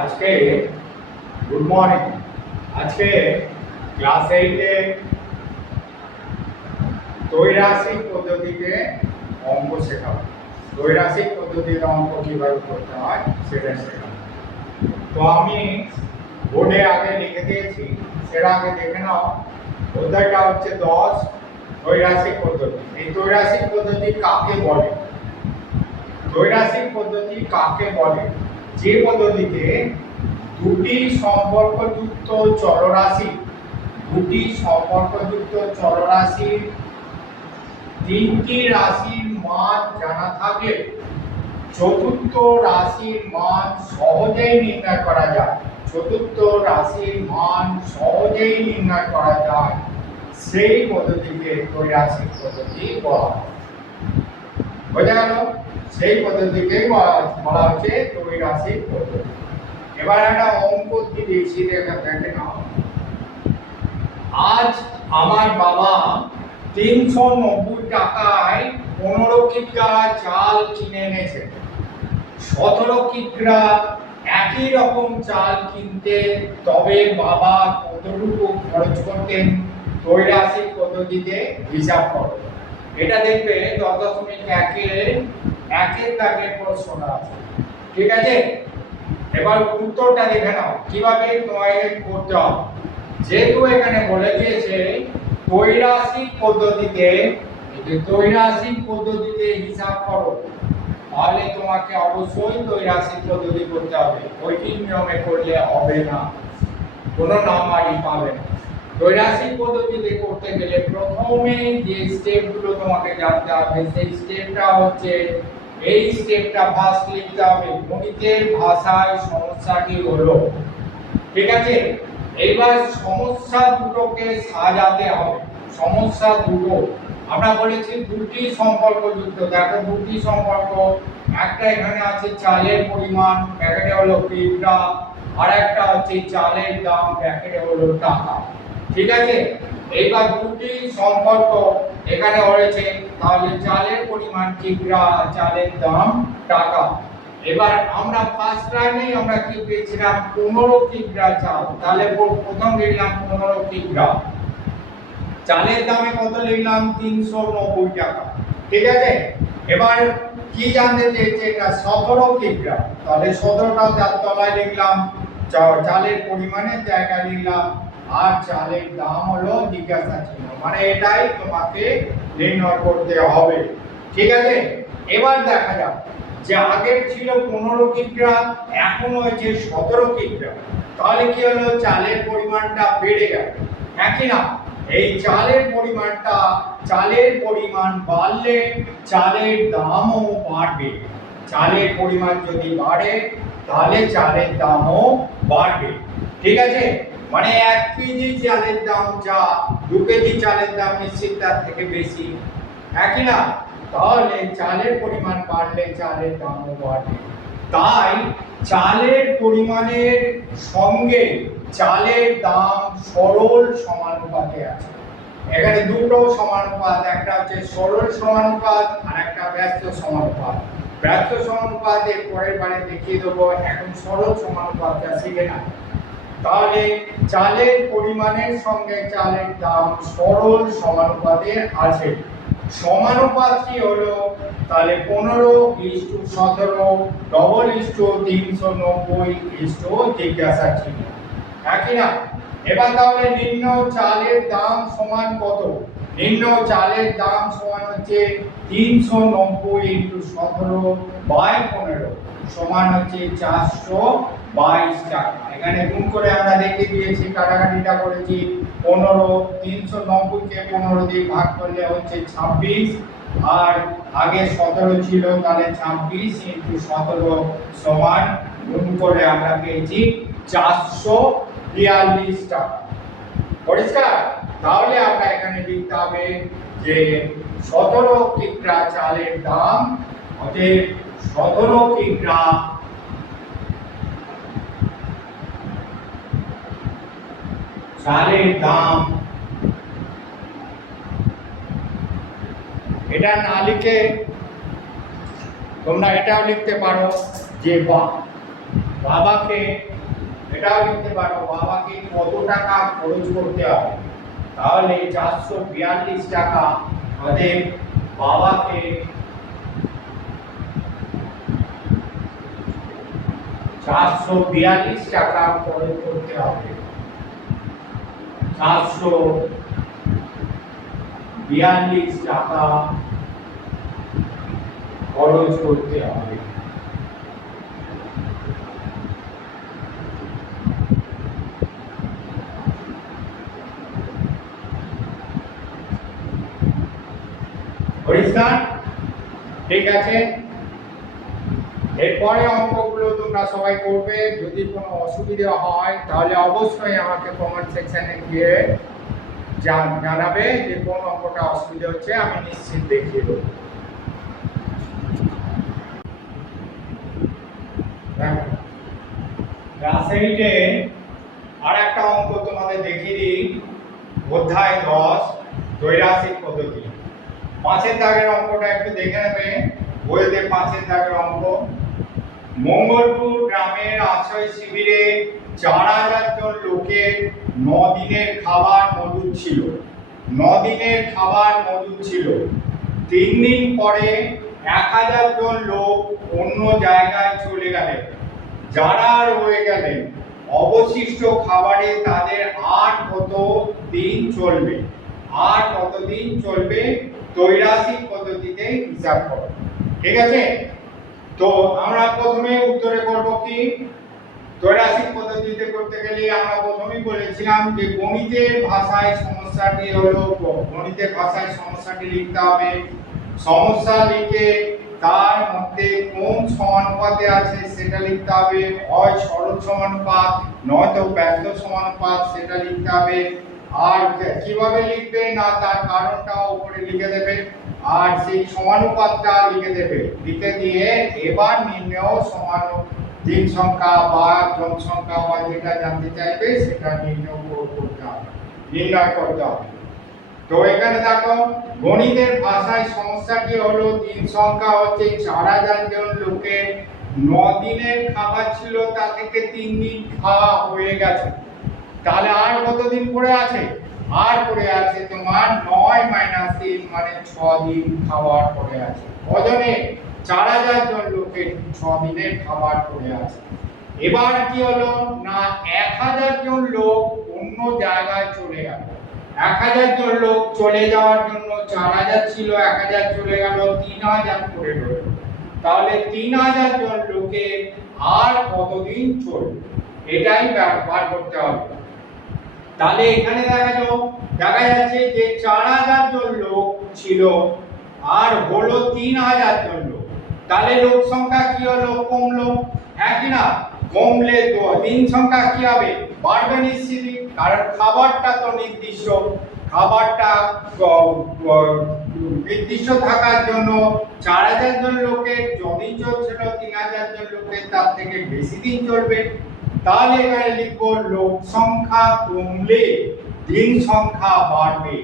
আজকে good morning. আজকে class 8-এ ত্রৈরাশিক পদ্ধতিতে অঙ্ক শেখাবো। ত্রৈরাশিক পদ্ধতিতে অঙ্ক কিভাবে করতে হয় সেটা শেখাবো। তো আমি বোর্ডে আগে লিখে দিয়েছি, সেটা আগে দেখে নাও। অধ্যায়টা হচ্ছে 10, ত্রৈরাশিক পদ্ধতি। এই ত্রৈরাশিক পদ্ধতি কাকে বলে? ত্রৈরাশিক পদ্ধতি কাকে বলে? যে পদ্ধতিতে দুটি সম্পর্কযুক্ত চলরাশির তিনটি রাশির মান জানা থাকলে চতুর্থ রাশির মান সহজেই নির্ণয় করা যায়। সেই পদ্ধতিকে ত্রৈরাশিক পদ্ধতি বলা হয়। বোঝা গেল? সেই পদ্ধতিকে বলা হচ্ছে ত্রৈরাশিক পদ্ধতি। এবার একটা অঙ্ক দিয়েছি, দেখে নাও। আজ আমার বাবা 390 টাকায় 15 কিগ্রা চাল কিনে এনেছে। 17 কিগ্রা একই রকম চাল কিনতে তবে বাবা কতটুকু খরচ করতেন? ত্রৈরাশিক পদ্ধতিতে হিসাব করো। এটা দেখবে 10.1-এর দাগের প্রশ্নটা আছে। ঠিক আছে? এবার উত্তরটা দেখে নাও কিভাবে করতে হবে। যেহেতু এখানে বলে দিয়েছে ত্রৈরাশিক পদ্ধতিতে হিসাব করো, তাহলে তোমাকে অবশ্যই ত্রৈরাশিক পদ্ধতি করতে হবে। ওইটি নিয়মে করলে হবে না, কোনো নাম্বারই পাবে না। ত্রৈরাশিক পদ্ধতিতে করতে গেলে প্রথমে যে স্টেপগুলো তোমাকে জানতে হবে, সেই স্টেপটা হচ্ছে এই স্টেপটা ফার্স্ট লিখতে হবে। গণিতের ভাষায় সমস্যাটি হলো, ঠিক আছে? এইবার সমস্যা দুটোকে সাজাতে হবে। সমস্যা দুটো আমরা বলেছি দুটি সম্পর্কযুক্ত। দেখো দুটি সম্পর্ক, একটা এখানে আছে চালের পরিমাণ, ব্র্যাকেটে হলো কিগ্রা, আর একটা হচ্ছে চালের দাম, ব্র্যাকেটে হলো টাকা। ঠিক আছে? এইবার দুটি সম্পর্ক এখানে হয়েছে, তাহলে চালের পরিমাণ কিগ্রা, চালের দাম টাকা। এবার আমরা ফার্স্ট লাইনেই আমরা কি পেয়েছিলাম? 15 কিগ্রা চাল। তাহলে প্রথম লিখলাম 15 কিগ্রা। চালের দামে কত লিখলাম? 390 টাকা। ঠিক আছে? এবার কি জানতে চেয়েছে? এটা 17 কিগ্রা। তাহলে 17টা তার তলায় লিখলাম, চালের পরিমাণের জায়গায় লিখলাম, আর চালের দাম হলো জিজ্ঞাসা চিহ্ন। মানে এটাই তোমাকে নির্ণয় করতে হবে। ঠিক আছে? এবার দেখা যাক যে আগের ছিল 15 কিগ্রা, এখন হয়েছে 17 কিগ্রা। তাহলে কি হলো? চালের পরিমাণটা বেড়ে গেল, একই না? এই চালের পরিমাণ বাড়লে চালের দামও বাড়বে। চালের পরিমাণ যদি বাড়ে তাহলে চালের দামও বাড়বে। ঠিক আছে? মানে 1 কেজি চালের দাম যা 2 কেজি চালের দাম নিশ্চিত তার থেকে বেশি, একই না? তাহলে চালের পরিমাণ বাড়লে চালের দামও বাড়বে। তাই চালের পরিমাণের সঙ্গে চালের দাম সরল সমানুপাতে আছে। এখানে দুটো সমানুপাত, একটা হচ্ছে সরল সমানুপাত আর একটা ব্যস্ত সমানুপাত। ব্যস্ত সমানুপাতের পরের বারে দেখিয়ে দেবো, এখন সরল সমানুপাতটা শিখে না। তাহলে চালের পরিমাণের সঙ্গে চালের দাম সরল সমানুপাতে আছে। সমানুপাত কি হলো? তাহলে 15:17 390 জিজ্ঞাসা চিহ্ন, একই না? এবার তাহলে নিম্ন চালের দাম সমান কত? নিম্ন চালের দাম সমান হচ্ছে 390 × 17/15 সমান হচ্ছে 422 টাকা। এখানে গুণ করে আমরা দেখে দিয়েছি, কাটাকাটিটা করেছি। 390 কে 15 দিয়ে ভাগ করলে হচ্ছে 26, আর আগে 17 ছিল, তাহলে 26 × 17 সমান গুণ করে আমরা পেয়েছি 442 টাকা। পরিষ্কার? তাহলে আমরা এখানে লিখতে হবে যে 17 কিগ্রা চালের দাম, অতএব 17 কিগ্রা চালের দাম। এটা না লিখে তোমরা এটাও লিখতে পারো যে বাবাকে এটাও লিখতে পারো, বাবাকে কত টাকা খরচ করতে হবে, তাহলে 442 টাকা আমাদের বাবাকে 442 টাকা খরচ করতে হবে। 442 টাকা খরচ করতে হবে। পরিষ্কার? ঠিক আছে, এরপরে অঙ্কগুলো তোমরা সবাই করবে। যদি কোনো অসুবিধা হয় তাহলে অবশ্যই আমাকে কমেন্ট সেকশনে গিয়ে জানাবে যে কোন অঙ্কটা অসুবিধা হচ্ছে, আমি নিশ্চিত দেখিয়ে দেবো। ক্লাস 8-এ আর একটা অঙ্ক তোমাদের দেখিয়ে দিই। অধ্যায় 10 দ্বৈরাশিক পদ্ধতি। 5-এর দাগের অঙ্কটা একটু দেখে নেবে, বইতে 5-এর দাগের অঙ্ক। মঙ্গলপুর গ্রামের আশ্রয় শিবিরে 4000 জন লোকের 9 দিনের খাবার মজুদ ছিল। 9 দিনের খাবার মজুদ ছিল। 3 দিন পরে 1000 জন লোক অন্য জায়গায় চলে গেলেন। যারা রয়ে গেলেন অবশিষ্ট খাবারে তাদের আর কত দিন চলবে, আর কতদিন চলবে দ্বৈরাশিক পদ্ধতিতে হিসাব করো। ঠিক আছে, তো আমরা প্রথমে উত্তরে করব কি, দ্বৈরাশিক পদ্ধতিতে করতে গেলে আমরা প্রথমেই বলেছিলাম যে গণিতের ভাষায় সমস্যাটি হলো, গণিতের ভাষায় সমস্যাটি লিখতে হবে। সমস্যা লিখে তার মধ্যে কোন সমানুপাতে আছে সেটা লিখতে হবে, হয় সরল সমানুপাত নয়তো ব্যস্ত সমানুপাত সেটা লিখতে হবে। আর কিভাবে লিখবে না তার কারণটাও উপরে লিখে দেবে, আর সেই সমানুপাতটা লিখে দেবে। লিখে দিয়ে এবার নির্ণয় সমান দিন সংখ্যা বা জন সংখ্যা বা যেটা জানতে চাইবে সেটা নির্ণয় করতে হবে। তো এখানে দেখো গণিতের ভাষায় সমস্যাটি হলো দিন সংখ্যা হচ্ছে 4000 জন লোকের 9 দিনের খাবার ছিল, তা থেকে 3 দিন খাওয়া হয়ে গেছে। তাহলে আর কতদিন পড়ে আছে? আর পড়ে আছে তোমার 9 - 3 মানে 6 দিন খাবার পড়ে আছে। কজনে? 4000 জন লোকের 6 দিনের খাবার পড়ে আছে। এবার কি হলো না 1000 জন লোক অন্য জায়গায় চলে গেল। 1000 জন লোক চলে যাওয়ার জন্য 4000 ছিল, 1000 চলে গেল, 3000 করে রইল। তাহলে 3000 জন লোকের আর কতদিন চলবে এটাই বার করতে হবে। তাহলে এখানে দেখা যাচ্ছে যে 4000 জন লোক ছিল আর হলো 3000 জন লোক। তাহলে লোক সংখ্যা কি হলো? কমলো, হ্যাঁ কি না? কমলে তো দিন সংখ্যা কি হবে? বাড়বে নিশ্চিতই, কারণ খাবারটা তো নির্দিষ্ট। খাবারটা নির্দিষ্ট থাকার জন্য 4000 জন লোকের যদিন চলছিল 3000 জন লোকের তার থেকে বেশি দিন চলবে। তাহলে এখানে লিখবো লোক সংখ্যা কমলে দিন সংখ্যা বাড়বে,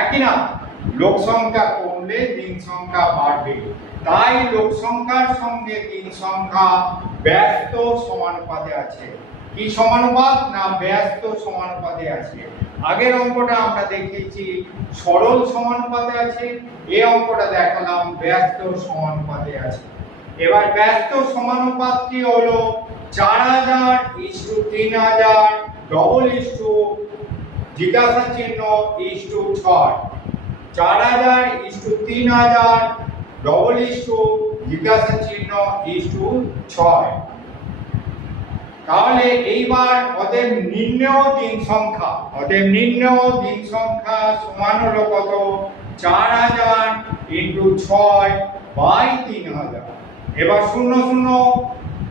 একই না? লোক সংখ্যা কমলে দিন সংখ্যা বাড়বে। তাই লোক সংখ্যার সঙ্গে দিন সংখ্যা ব্যস্ত সমানুপাতে আছে। কি সমানুপাত? না ব্যস্ত সমানুপাতে আছে। আগের অঙ্কটা আমরা দেখিয়েছি সরল সমানুপাতে আছে, এই অঙ্কটা দেখালাম ব্যস্ত সমানুপাতে আছে। এবার ব্যস্ত সমানুপাতটি হলো 4000:3000 ডবল ইস্টু জিজ্ঞাসা চিহ্ন ইস্টু 6। 4000:3000 ডবল ইস্টু জিজ্ঞাসা চিহ্ন ইস্টু 6। তাহলে এইবার ওদের নির্ণেয় দিন সংখ্যা, সমান হলো কত? 4000 × 6/3000। এবার 0 0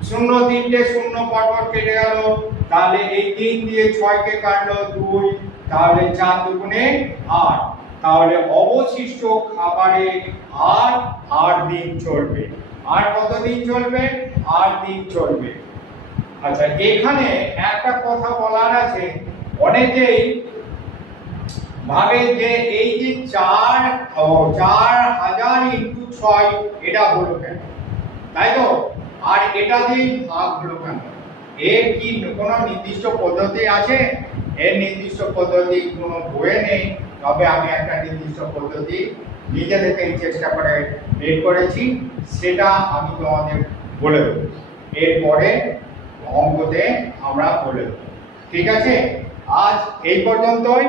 0 তিনটে 0 পরপর কেটে গেল, তাহলে এই 3 দিয়ে 6 কে কাটলো 2, তাহলে 4 দুগুণে 8। তাহলে অবশিষ্ট খাবারে আর 8 দিন চলবে। আর কত দিন চলবে? 8 দিন চলবে। আচ্ছা, এখানে একটা কথা বলার আছে, অনেকেই ভাবে যে এই যে 4000 × 6 এটা হলো কেন, তাই তো? আর এটা দিয়ে ভাগ হলো কেন? এর কি কোনো নির্দিষ্ট পদ্ধতি আছে? এর নির্দিষ্ট পদ্ধতি কোনো বইয়ে নেই, তবে আমি একটা নির্দিষ্ট পদ্ধতি নিজে থেকেই চেষ্টা করে বের করেছি, সেটা আমি তোমাদের বলে দেবো। এরপরে অঙ্কতে আমরা বলে দেবো। ঠিক আছে, আজ এই পর্যন্তই।